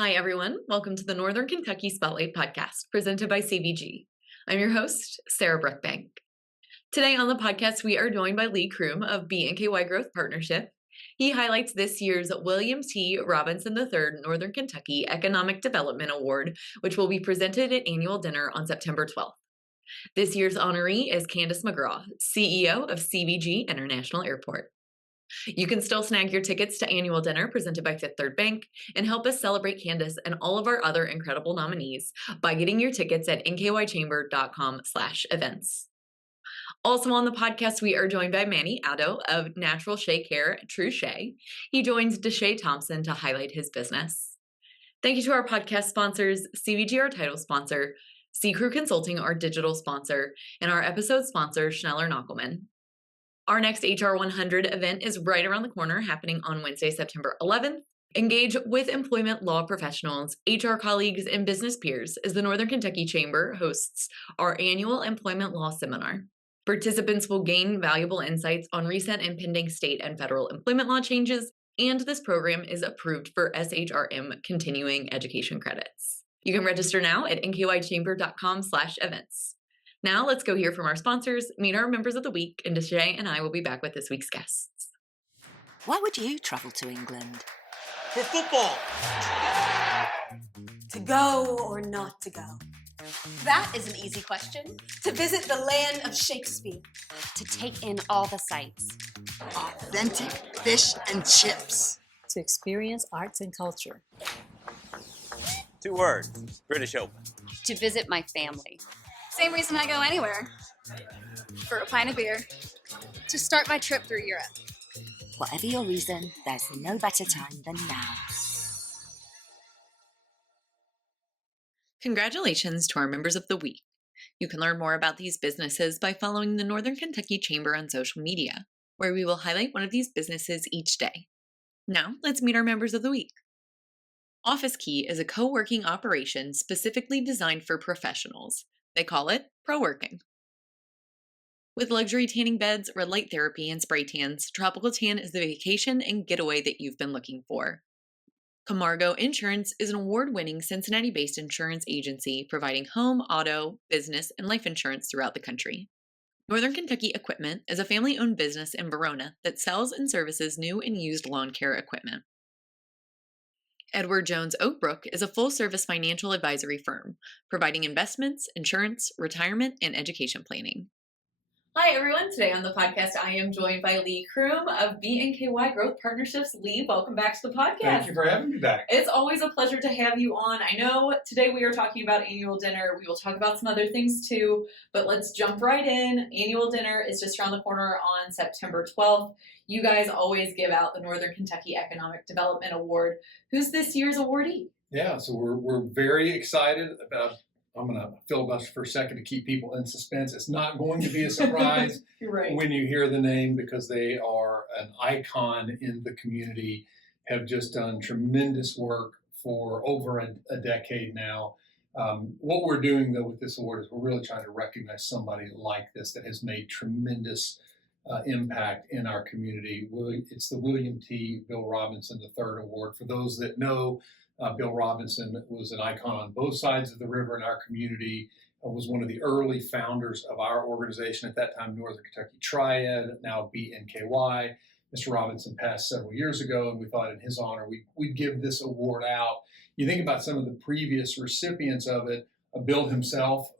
Hi, everyone. Welcome to the Northern Kentucky Spotlight Podcast, presented by CVG. I'm your host, Sarah Brookbank. Today on the podcast, we are joined by Lee Crume of NKY Growth Partnership. He highlights this year's William T. Robinson III Northern Kentucky Economic Development Award, which will be presented at annual dinner on September 12th. This year's honoree is Candace McGraw, CEO of CVG International Airport. You can still snag your tickets to annual dinner presented by Fifth Third Bank and help us celebrate Candace and all of our other incredible nominees by getting your tickets at nkychamber.com/events. Also on the podcast, we are joined by Manny Addo of Natural Shea Care, True Shea. He joins Deshae Thompson to highlight his business. Thank you to our podcast sponsors, CVG, our title sponsor, C-Crew Consulting, our digital sponsor, and our episode sponsor, Schneller Knockelman. Our next HR 100 event is right around the corner, happening on Wednesday, September 11th. Engage with employment law professionals, HR colleagues, and business peers as the Northern Kentucky Chamber hosts our annual employment law seminar. Participants will gain valuable insights on recent and pending state and federal employment law changes, and this program is approved for SHRM continuing education credits. You can register now at nkychamber.com/events. Now let's go hear from our sponsors, meet our members of the week, and Deshae and I will be back with this week's guests. Why would you travel to England? For football. To go or not to go? That is an easy question. To visit the land of Shakespeare. To take in all the sights. Authentic fish and chips. To experience arts and culture. 2 words, British Open. To visit my family. Same reason I go anywhere. For a pint of beer. To start my trip through Europe. Whatever your reason, there's no better time than now. Congratulations to our members of the week. You can learn more about these businesses by following the Northern Kentucky Chamber on social media, where we will highlight one of these businesses each day. Now, let's meet our members of the week. Office Key is a co-working operation specifically designed for professionals. They call it pro-working. With luxury tanning beds, red light therapy, and spray tans, Tropical Tan is the vacation and getaway that you've been looking for. Camargo Insurance is an award-winning Cincinnati-based insurance agency providing home, auto, business, and life insurance throughout the country. Northern Kentucky Equipment is a family-owned business in Verona that sells and services new and used lawn care equipment. Edward Jones Oakbrook is a full-service financial advisory firm, providing investments, insurance, retirement, and education planning. Hi, everyone. Today on the podcast, I am joined by Lee Crume of NKY Growth Partnerships. Lee, welcome back to the podcast. Thank you for having me back. It's always a pleasure to have you on. I know today we are talking about annual dinner. We will talk about some other things too, but let's jump right in. Annual dinner is just around the corner on September 12th. You guys always give out the Northern Kentucky Economic Development Award. Who's this year's awardee? Yeah, so we're very excited about. I'm going to filibuster for a second to keep people in suspense. It's not going to be a surprise You're right. when you hear the name, because they are an icon in the community, have just done tremendous work for over a decade now. What we're doing, though, with this award is we're really trying to recognize somebody like this that has made tremendous impact in our community. It's the William T. Bill Robinson III Award. For those that know, Bill Robinson was an icon on both sides of the river in our community, was one of the early founders of our organization at that time, Northern Kentucky Triad, now NKY. Mr. Robinson passed several years ago, and we thought in his honor we'd give this award out. You think about some of the previous recipients of it. Bill himself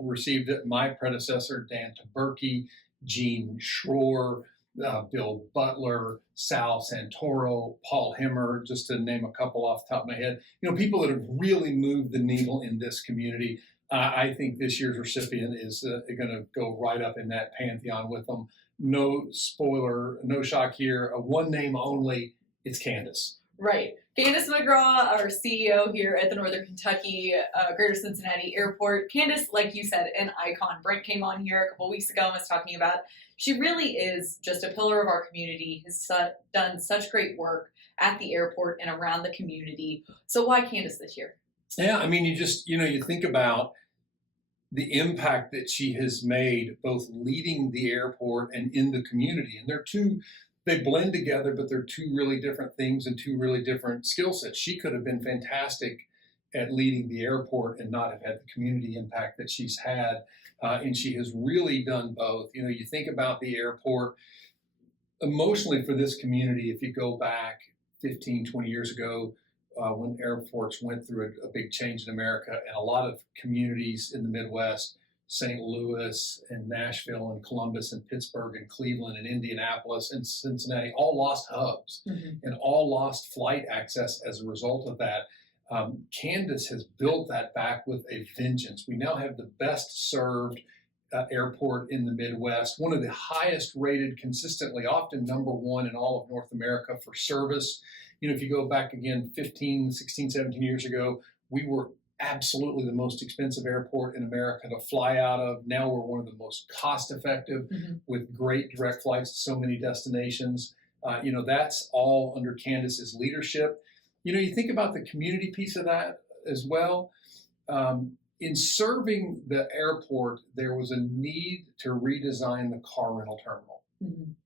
received it. My predecessor, Dan Taberkey, Gene Schroer, Bill Butler, Sal Santoro, Paul Himmer, just to name a couple off the top of my head. You know, people that have really moved the needle in this community. I think this year's recipient is going to go right up in that pantheon with them. No spoiler, no shock here. One name only, it's Candace. Right. Candace McGraw, our CEO here at the Northern Kentucky Greater Cincinnati Airport. Candace, like you said, an icon. Brent came on here a couple weeks ago and was talking about. She really is just a pillar of our community, has done such great work at the airport and around the community. So why Candace this year? Yeah, I mean, you think about the impact that she has made, both leading the airport and in the community. And there are two they blend together, but they're two really different things and two really different skill sets. She could have been fantastic at leading the airport and not have had the community impact that she's had. And she has really done both. You know, you think about the airport emotionally for this community, if you go back 15, 20 years ago, when airports went through a big change in America, and a lot of communities in the Midwest, St. Louis and Nashville and Columbus and Pittsburgh and Cleveland and Indianapolis and Cincinnati all lost hubs and all lost flight access as a result of that. Candace has built that back with a vengeance. We now have the best served airport in the Midwest, one of the highest rated consistently, often number one in all of North America for service. You know, if you go back again 15, 16, 17 years ago, we were absolutely the most expensive airport in America to fly out of. Now we're one of the most cost effective with great direct flights to so many destinations. You know, that's all under Candace's leadership. You know, you think about the community piece of that as well. In serving the airport, there was a need to redesign the car rental terminal.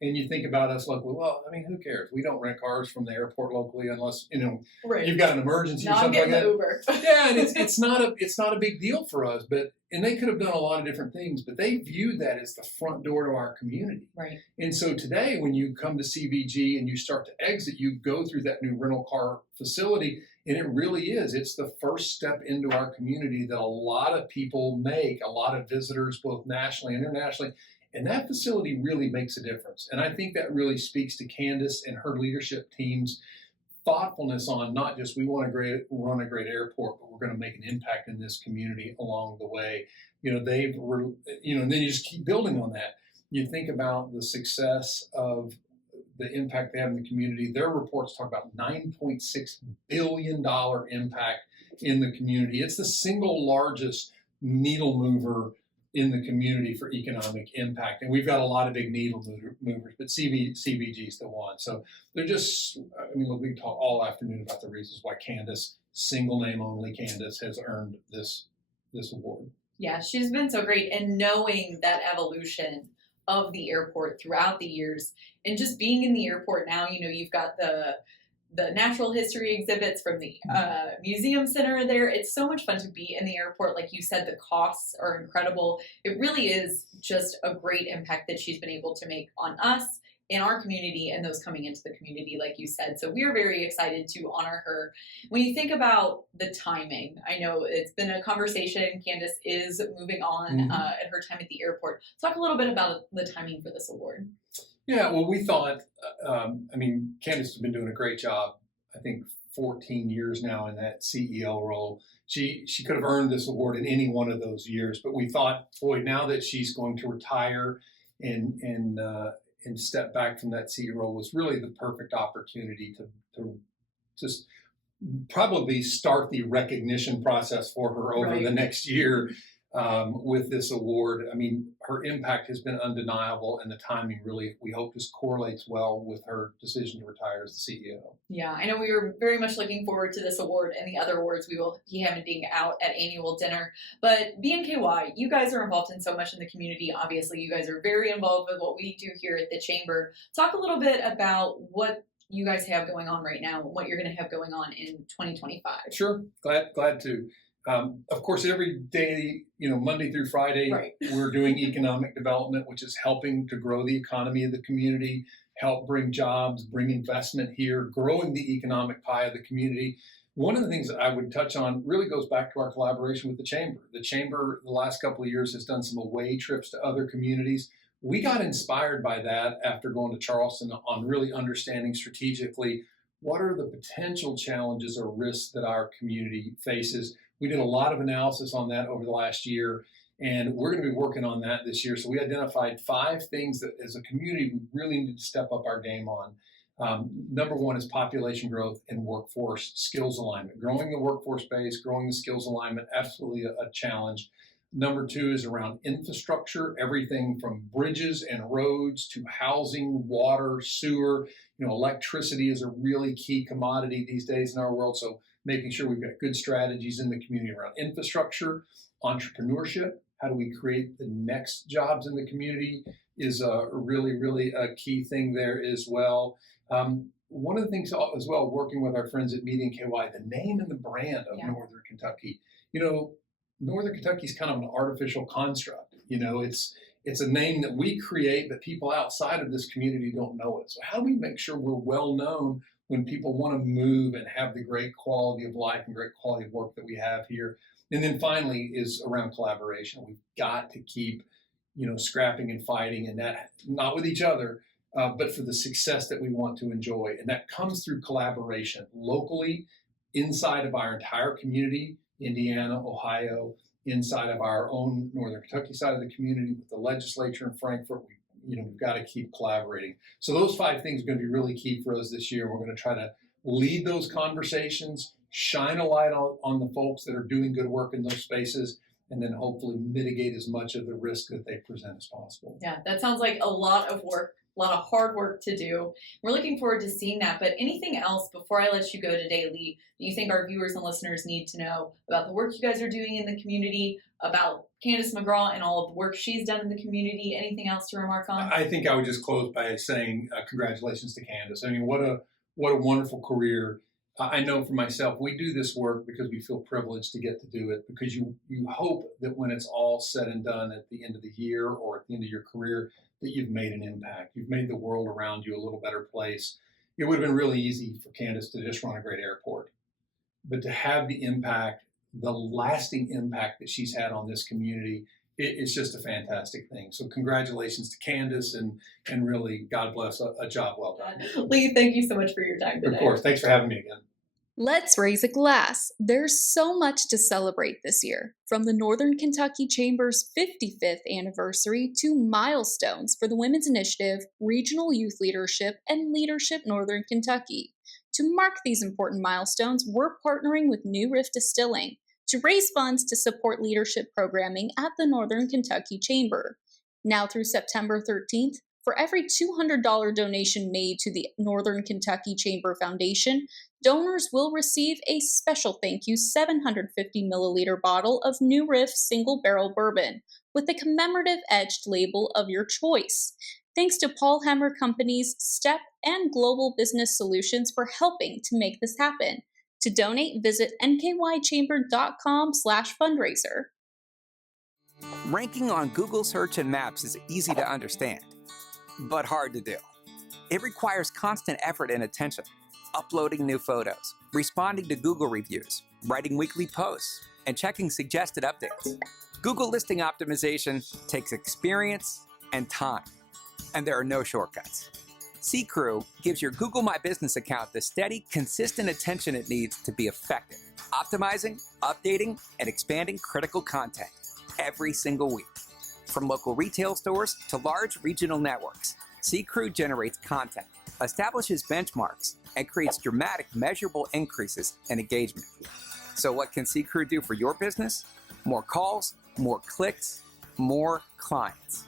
And you think about us locally, well, I mean, who cares? We don't rent cars from the airport locally unless, you know, you've got an emergency or something like that. Uber. Yeah, and it's not a big deal for us, and they could have done a lot of different things, but they viewed that as the front door to our community. Right. And so today, when you come to CVG and you start to exit, you go through that new rental car facility, and it really is. It's the first step into our community that a lot of people make, a lot of visitors, both nationally and internationally. And that facility really makes a difference. And I think that really speaks to Candace and her leadership team's thoughtfulness on not just we want to run a great airport, but we're going to make an impact in this community along the way. You know, and then you just keep building on that. You think about the success of the impact they have in the community. Their reports talk about $9.6 billion impact in the community. It's the single largest needle mover in the community for economic impact. And we've got a lot of big needle movers, but CVG is the one. So they're just, I mean, look, we can talk all afternoon about the reasons why Candace, single name only Candace, has earned this award. Yeah, she's been so great. And knowing that evolution of the airport throughout the years and just being in the airport now, you know, you've got the natural history exhibits from the museum center there. It's so much fun to be in the airport. Like you said, the costs are incredible. It really is just a great impact that she's been able to make on us, in our community, and those coming into the community, like you said. So we're very excited to honor her. When you think about the timing, I know it's been a conversation. Candace is moving on at her time at the airport. Talk a little bit about the timing for this award. Yeah, well, we thought, I mean, Candace has been doing a great job, I think 14 years now in that CEO role. She could have earned this award in any one of those years, but we thought, boy, now that she's going to retire and step back from that CEO role was really the perfect opportunity to just probably start the recognition process for her over the next year. With this award. I mean, her impact has been undeniable, and the timing really, we hope, just correlates well with her decision to retire as the CEO. Yeah, I know we were very much looking forward to this award and the other awards we will be handing out at annual dinner. But BNKY, you guys are involved in so much in the community. Obviously, you guys are very involved with what we do here at the Chamber. Talk a little bit about what you guys have going on right now and what you're going to have going on in 2025. Sure, glad to. Of course, every day, you know, Monday through Friday, we're doing economic development, which is helping to grow the economy of the community, help bring jobs, bring investment here, growing the economic pie of the community. One of the things that I would touch on really goes back to our collaboration with the Chamber. The Chamber, the last couple of years, has done some away trips to other communities. We got inspired by that after going to Charleston on really understanding strategically what are the potential challenges or risks that our community faces. We did a lot of analysis on that over the last year, and we're going to be working on that this year. So we identified 5 things that as a community we really need to step up our game on. Number one is population growth and workforce skills alignment. Growing the workforce base, growing the skills alignment, absolutely a challenge. Number 2 is around infrastructure, everything from bridges and roads to housing, water, sewer. You know, electricity is a really key commodity these days in our world. So making sure we've got good strategies in the community around infrastructure, entrepreneurship. How do we create the next jobs in the community? is a really a key thing there as well. One of the things as well, working with our friends at Meet NKY, the name and the brand of Northern Kentucky. Northern Kentucky is kind of an artificial construct. It's a name that we create, but people outside of this community don't know it. So how do we make sure we're well known when people want to move and have the great quality of life and great quality of work that we have here? And then finally is around collaboration. We've got to keep, scrapping and fighting, and that not with each other, but for the success that we want to enjoy. And that comes through collaboration locally, inside of our entire community, Indiana, Ohio, inside of our own Northern Kentucky side of the community, with the legislature in Frankfurt. We've got to keep collaborating. So those 5 things are going to be really key for us this year. We're going to try to lead those conversations, shine a light on the folks that are doing good work in those spaces, and then hopefully mitigate as much of the risk that they present as possible. Yeah, that sounds like a lot of work, a lot of hard work to do. We're looking forward to seeing that. But anything else before I let you go today, Lee, do you think our viewers and listeners need to know about the work you guys are doing in the community, about Candace McGraw and all of the work she's done in the community? Anything else to remark on? I think I would just close by saying congratulations to Candace. I mean, what a wonderful career. I know for myself, we do this work because we feel privileged to get to do it, because you hope that when it's all said and done at the end of the year or at the end of your career, that you've made an impact. You've made the world around you a little better place. It would have been really easy for Candace to just run a great airport. But to have the impact, the lasting impact that she's had on this community, it's just a fantastic thing. So congratulations to Candace, and really, God bless, a job well done. Lee, thank you so much for your time today. Of course. Thanks for having me again. Let's raise a glass. There's so much to celebrate this year, from the Northern Kentucky Chamber's 55th anniversary to milestones for the Women's Initiative, Regional Youth Leadership, and Leadership Northern Kentucky. To mark these important milestones, we're partnering with New Riff Distilling to raise funds to support leadership programming at the Northern Kentucky Chamber. Now through September 13th, for every $200 donation made to the Northern Kentucky Chamber Foundation, donors will receive a special thank you 750 milliliter bottle of New Riff Single Barrel Bourbon with a commemorative etched label of your choice. Thanks to Paul Hemmer Company's STEP and Global Business Solutions for helping to make this happen. To donate, visit nkychamber.com/fundraiser. Ranking on Google Search and Maps is easy to understand, but hard to do. It requires constant effort and attention, uploading new photos, responding to Google reviews, writing weekly posts, and checking suggested updates. Google listing optimization takes experience and time, and there are no shortcuts. Crume gives your Google My Business account the steady, consistent attention it needs to be effective, optimizing, updating, and expanding critical content every single week. From local retail stores to large regional networks, Crume generates content, establishes benchmarks, and creates dramatic, measurable increases in engagement. So what can Crume do for your business? More calls, more clicks, more clients.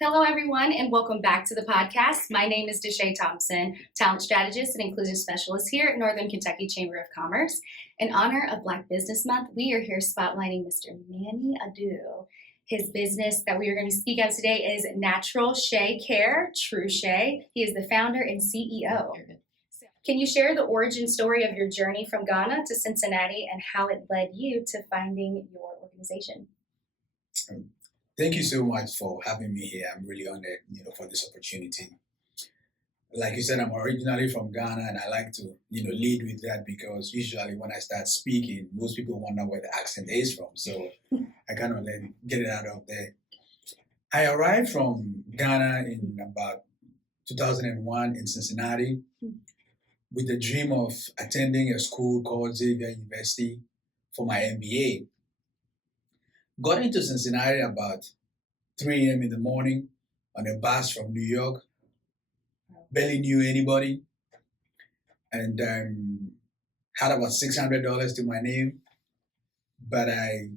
Hello, everyone, and welcome back to the podcast. My name is Deshae Thompson, talent strategist and inclusion specialist here at Northern Kentucky Chamber of Commerce. In honor of Black Business Month, we are here spotlighting Mr. Manny Addo. His business that we are going to speak of today is Natural Shea Care, True Shea. He is the founder and CEO. Can you share the origin story of your journey from Ghana to Cincinnati and how it led you to finding your organization? Thank you so much for having me here. I'm really honored, for this opportunity. Like you said, I'm originally from Ghana, and I like to, lead with that because usually when I start speaking, most people wonder where the accent is from. So I kind of get it out of there. I arrived from Ghana in about 2001 in Cincinnati with the dream of attending a school called Xavier University for my MBA. Got into Cincinnati about 3 a.m. in the morning on a bus from New York. Barely knew anybody. And had about $600 to my name. But I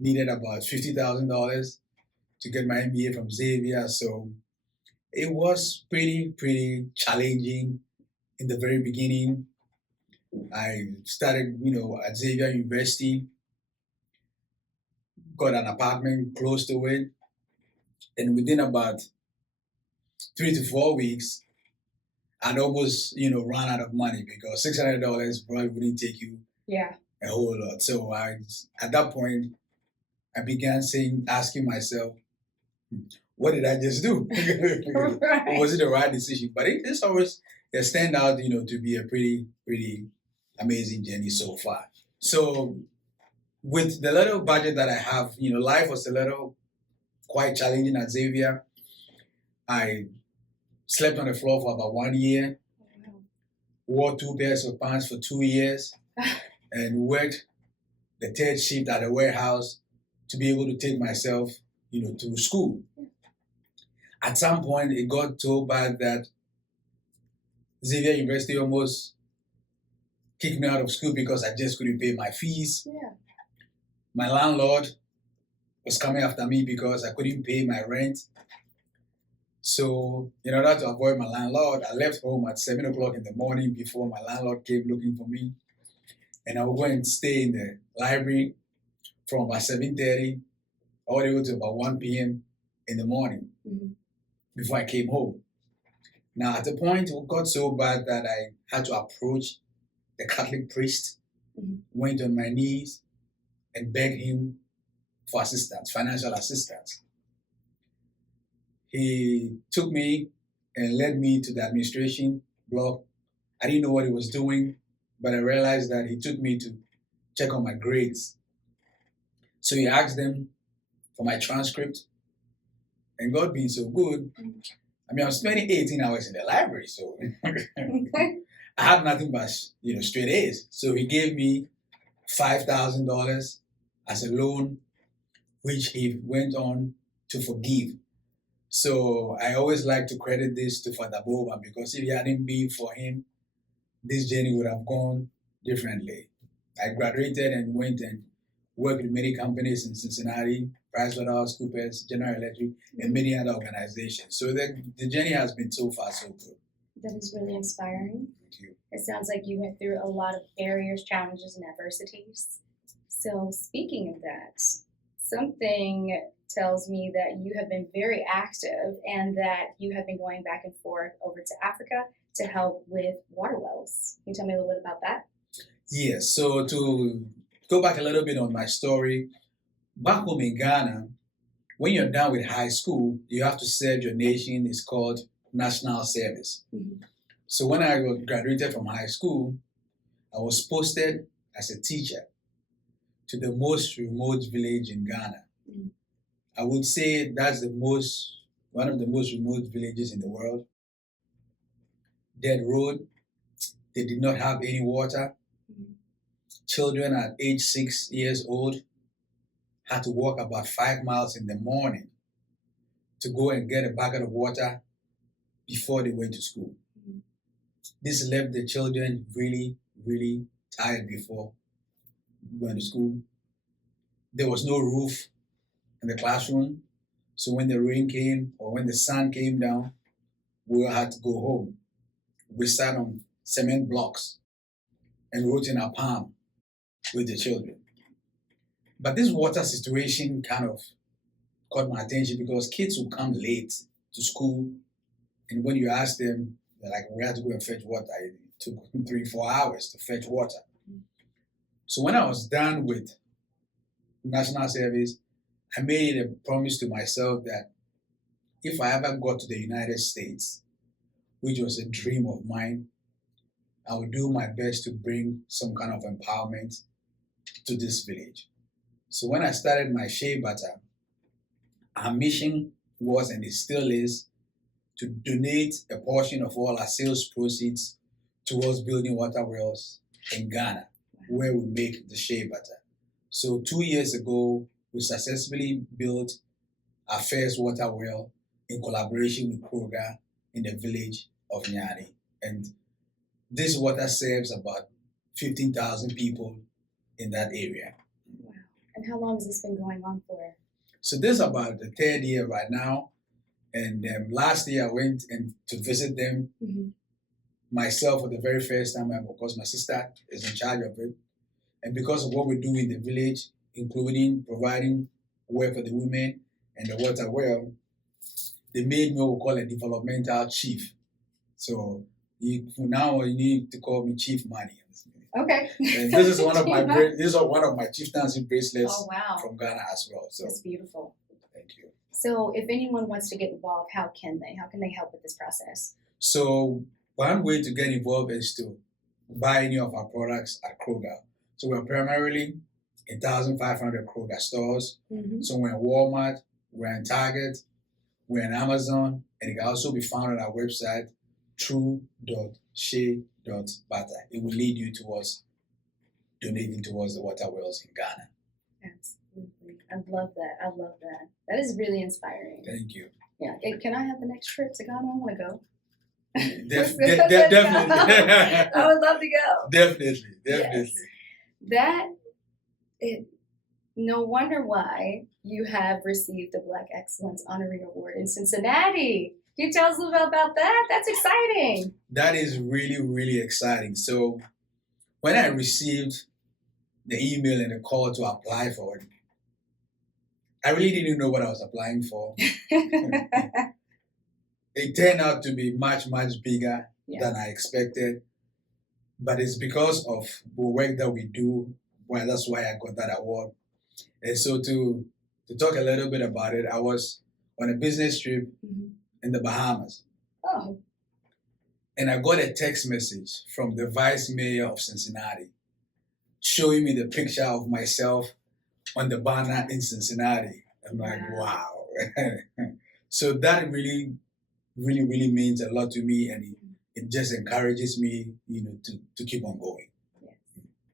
needed about $50,000 to get my MBA from Xavier. So it was pretty challenging in the very beginning. I started, at Xavier University. got an apartment close to it. And within about 3 to 4 weeks, I'd almost, run out of money because $600 probably wouldn't take you a whole lot. So at that point, I began asking myself, what did I just do? Right. Was it the right decision? But it's always stand out, to be a pretty amazing journey so far. So with the little budget that I have, life was a little quite challenging at Xavier. I slept on the floor for about 1 year, wore 2 pairs of pants for 2 years, and worked the third shift at a warehouse to be able to take myself, to school. At some point, it got so bad that Xavier University almost kicked me out of school because I just couldn't pay my fees. Yeah. My landlord was coming after me because I couldn't pay my rent. So in order to avoid my landlord, I left home at 7 o'clock in the morning before my landlord came looking for me. And I would go and stay in the library from about 7:30 all the way to about 1 p.m. in the morning before I came home. Now, at the point, it got so bad that I had to approach the Catholic priest, went on my knees, and begged him for assistance, financial assistance. He took me and led me to the administration block. I didn't know what he was doing, but I realized that he took me to check on my grades. So he asked them for my transcript, and God being so good, I was spending 18 hours in the library, so I had nothing but straight A's. So he gave me $5,000 as a loan, which he went on to forgive. So I always like to credit this to Father Boba, because if it hadn't been for him, this journey would have gone differently. I graduated and went and worked with many companies in Cincinnati, PricewaterhouseCoopers, General Electric, and many other organizations. So the journey has been so far so good. That is really inspiring. Thank you. It sounds like you went through a lot of barriers, challenges, and adversities. So speaking of that, something tells me that you have been very active and that you have been going back and forth over to Africa to help with water wells. Can you tell me a little bit about that? Yes, so to go back a little bit on my story, back home in Ghana, when you're done with high school, you have to serve your nation. It's called national service. So when I graduated from high school, I was posted as a teacher to the most remote village in Ghana. I would say that's one of the most remote villages in the world. Dead road. They did not have any water. Children at age 6 years old had to walk about 5 miles in the morning to go and get a bucket of water before they went to school. This left the children really, really tired before going to school. There was no roof in the classroom, so when the rain came or when the sun came down, we all had to go home. We sat on cement blocks and wrote in our palm with the children. But this water situation kind of caught my attention because kids would come late to school, and when you ask them, they're like, we had to go and fetch water. It took 3-4 hours to fetch water. So when I was done with national service, I made a promise to myself that if I ever got to the United States, which was a dream of mine, I would do my best to bring some kind of empowerment to this village. So when I started my Shea Butter, our mission was, and it still is, to donate a portion of all our sales proceeds towards building water wells in Ghana, where we make the Shea Butter. So 2 years ago, we successfully built our first water well in collaboration with Kroger in the village of Nyani. And this water serves about 15,000 people in that area. Wow. And how long has this been going on for? So this is about the 3rd year right now. And last year I went to visit them myself for the very first time. Of course, my sister is in charge of it. And because of what we do in the village, including providing well for the women and the water well, they made me what we call a developmental chief. So for now you need to call me Chief Manny. Okay. And this is one of my chieftaincy bracelets Oh, wow. from Ghana as well. So That's beautiful. thank you. So if anyone wants to get involved, how can they? How can they help with this process? So one way to get involved is to buy any of our products at Kroger. So we're primarily in 1,500 Kroger stores. Mm-hmm. So we're in Walmart, we're in Target, we're in Amazon, and it can also be found on our website, true.shea.butter. It will lead you towards donating towards the water wells in Ghana. Absolutely. I love that. I love that. That is really inspiring. Thank you. Yeah. Can I have the next trip to Ghana? I want to go. Definitely. I would love to go. Definitely. Yes. No wonder why you have received the Black Excellence Honoree Award in Cincinnati. Can you tell us a little bit about that? That's exciting. That is really, really exciting. So when I received the email and the call to apply for it, I really didn't know what I was applying for. It turned out to be much, much bigger than I expected. But it's because of the work that we do. Well, that's why I got that award. And so to talk a little bit about it, I was on a business trip in the Bahamas. Oh. And I got a text message from the vice mayor of Cincinnati showing me the picture of myself on the banner in Cincinnati. I'm like, wow. So that really, really, really means a lot to me, and it just encourages me, to keep on going. Yes.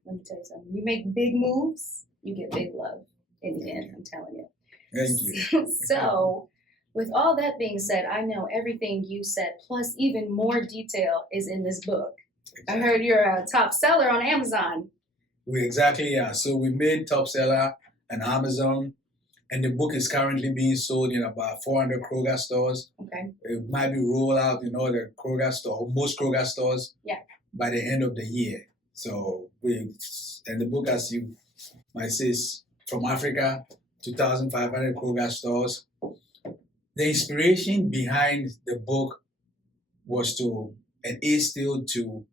Let me tell you something. You make big moves, you get big love in the end, I'm telling you. Thank you. So, with all that being said, I know everything you said, plus even more detail, is in this book. Exactly. I heard you're a top seller on Amazon. We exactly are. So we made top seller on Amazon, and the book is currently being sold in about 400 Kroger stores. Okay. It might be rolled out in all the Kroger stores, most Kroger stores, by the end of the year. So and the book, as you might say, is from Africa to 1,500 Kroger stores. The inspiration behind the book was still to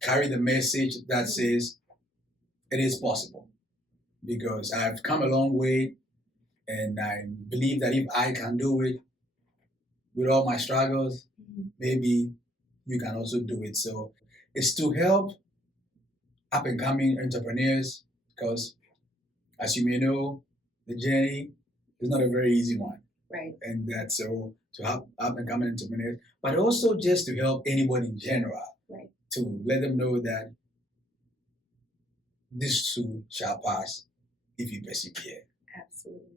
carry the message that says it is possible. Because I've come a long way, and I believe that if I can do it with all my struggles, maybe you can also do it. So it's to help up-and-coming entrepreneurs, because as you may know, the journey is not a very easy one. Right. And that's so to help up-and-coming entrepreneurs, but also just to help anyone in general. Right. To let them know that this too shall pass if you persevere. Absolutely.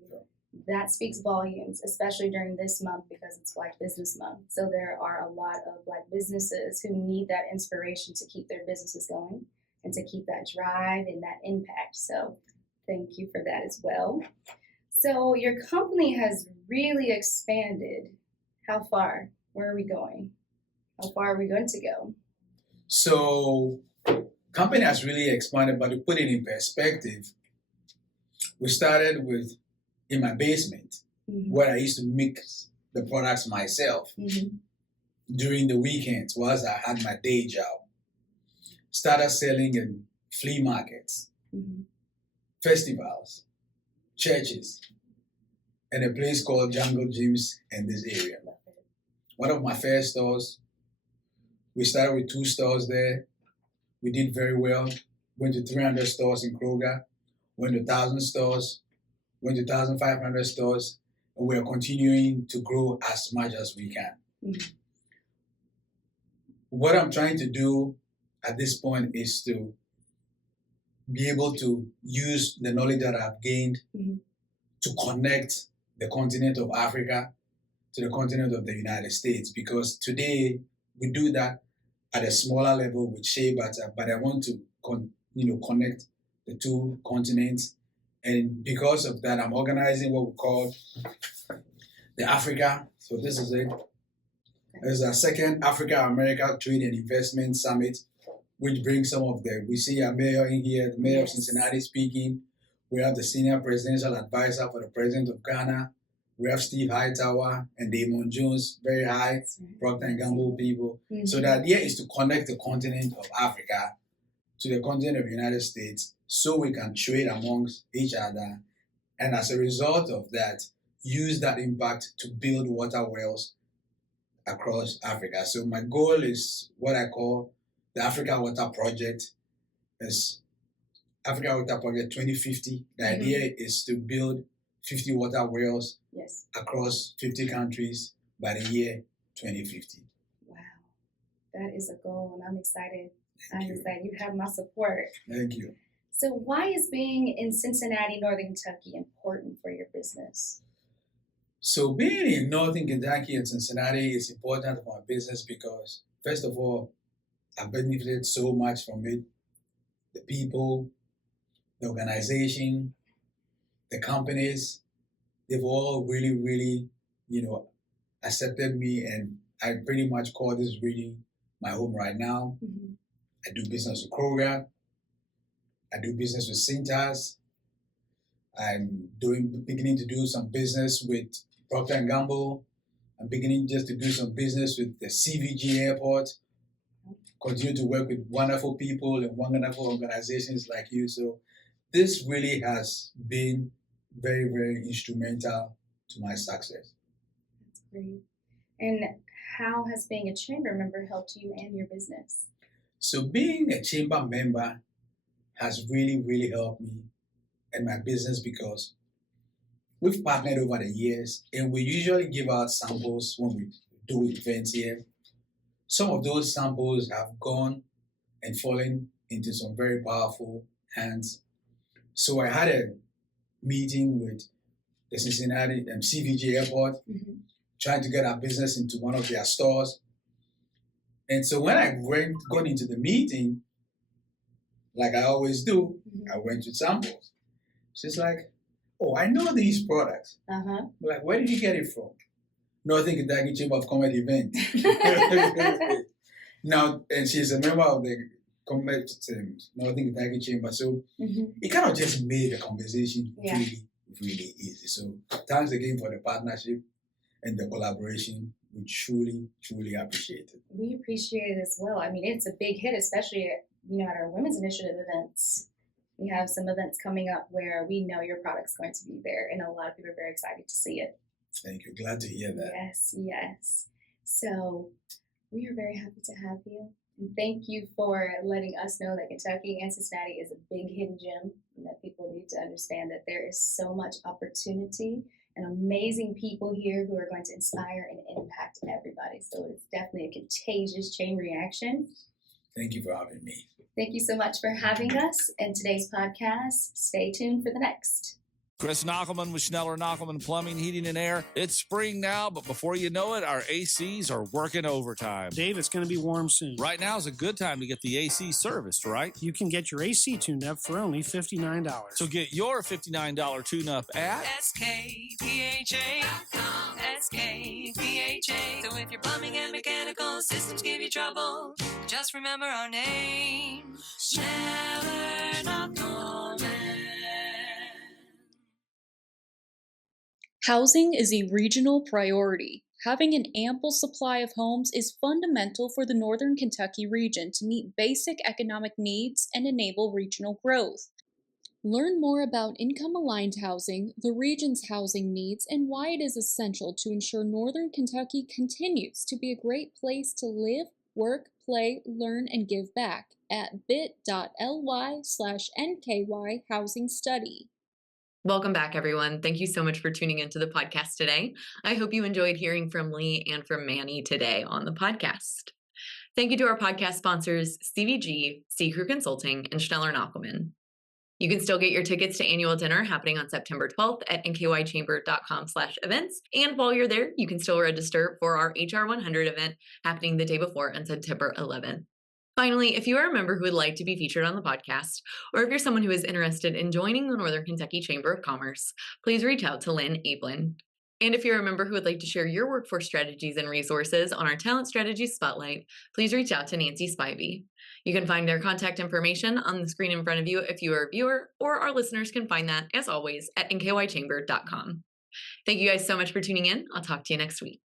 That speaks volumes, especially during this month because it's Black Business Month. So there are a lot of Black businesses who need that inspiration to keep their businesses going and to keep that drive and that impact. So thank you for that as well. So your company has really expanded. How far? Where are we going? How far are we going to go? So company has really expanded, but to put it in perspective, we started with in my basement where I used to mix the products myself during the weekends whilst I had my day job. Started selling in flea markets, festivals, churches, and a place called Jungle Gyms in this area. One of my first stores, we started with 2 stores there. We did very well. Went to 300 stores in Kroger, went to 1,000 stores, went to 1,500 stores, and we are continuing to grow as much as we can. What I'm trying to do at this point is to be able to use the knowledge that I've gained to connect the continent of Africa to the continent of the United States, because today we do that at a smaller level with shea butter, but I want to connect the 2 continents. And because of that, I'm organizing what we call the Africa. So this is it. There's a second Africa-America Trade and Investment Summit, which brings some of we see our mayor in here, the mayor of Cincinnati speaking. We have the senior presidential advisor for the president of Ghana. We have Steve Hightower and Damon Jones, very high, Procter & Gamble people. So the idea is to connect the continent of Africa to the continent of the United States so we can trade amongst each other. And as a result of that, use that impact to build water wells across Africa. So my goal is what I call the Africa Water Project. It's Africa Water Project 2050. The idea is to build 50 water wells across 50 countries by the year 2050. Wow, that is a goal, and I'm excited. I'm excited. You have my support. Thank you. So why is being in Cincinnati, Northern Kentucky important for your business? So being in Northern Kentucky and Cincinnati is important for my business because, first of all, I've benefited so much from it. The people, the organization, the companies, they've all really, accepted me, and I pretty much call this really my home right now. I do business with Kroger. I do business with Cintas. I'm beginning to do some business with Procter & Gamble. I'm beginning just to do some business with the CVG Airport. Continue to work with wonderful people and wonderful organizations like you. So this really has been very, very instrumental to my success. That's great. And how has being a chamber member helped you and your business? So being a chamber member has really helped me and my business because we've partnered over the years and we usually give out samples when we do events here. Some of those samples have gone and fallen into some very powerful hands. So I had a meeting with the Cincinnati CVG Airport, trying to get our business into one of their stores. And so when I got into the meeting, like I always do, I went with samples. So it's like, oh, I know these products. Like, where did you get it from? Northern Kentucky Chamber of Commerce event. Now, and she's a member of the Northern Kentucky Chamber. So it kind of just made the conversation really easy. So thanks again for the partnership and the collaboration. We truly appreciate it. We appreciate it as well. I mean, it's a big hit, especially at our Women's Initiative events. We have some events coming up where we know your product's going to be there, and a lot of people are very excited to see it. Thank you. Glad to hear that. Yes. So we are very happy to have you. And thank you for letting us know that Kentucky and Cincinnati is a big hidden gem, and that people need to understand that there is so much opportunity and amazing people here who are going to inspire and impact everybody. So it's definitely a contagious chain reaction. Thank you for having me. Thank you so much for having us in today's podcast. Stay tuned for the next. Chris Knockelman with Schneller Knockelman Plumbing, Heating, and Air. It's spring now, but before you know it, our ACs are working overtime. Dave, it's going to be warm soon. Right now is a good time to get the AC serviced, right? You can get your AC tuned up for only $59. So get your $59 tune-up at SKPHA.com. SKPHA. So if your plumbing and mechanical systems give you trouble, just remember our name, Schneller Knockelman. Housing is a regional priority. Having an ample supply of homes is fundamental for the Northern Kentucky region to meet basic economic needs and enable regional growth. Learn more about income-aligned housing, the region's housing needs, and why it is essential to ensure Northern Kentucky continues to be a great place to live, work, play, learn, and give back at bit.ly/NKY Housing Study. Welcome back, everyone. Thank you so much for tuning into the podcast today. I hope you enjoyed hearing from Lee and from Manny today on the podcast. Thank you to our podcast sponsors, CVG, C. Crew Consulting, and Schneller Knockelman. You can still get your tickets to annual dinner happening on September 12th at nkychamber.com/events. And while you're there, you can still register for our HR 100 event happening the day before on September 11th. Finally, if you are a member who would like to be featured on the podcast, or if you're someone who is interested in joining the Northern Kentucky Chamber of Commerce, please reach out to Lynn Ablin. And if you're a member who would like to share your workforce strategies and resources on our Talent Strategies Spotlight, please reach out to Nancy Spivey. You can find their contact information on the screen in front of you if you are a viewer, or our listeners can find that, as always, at nkychamber.com. Thank you guys so much for tuning in. I'll talk to you next week.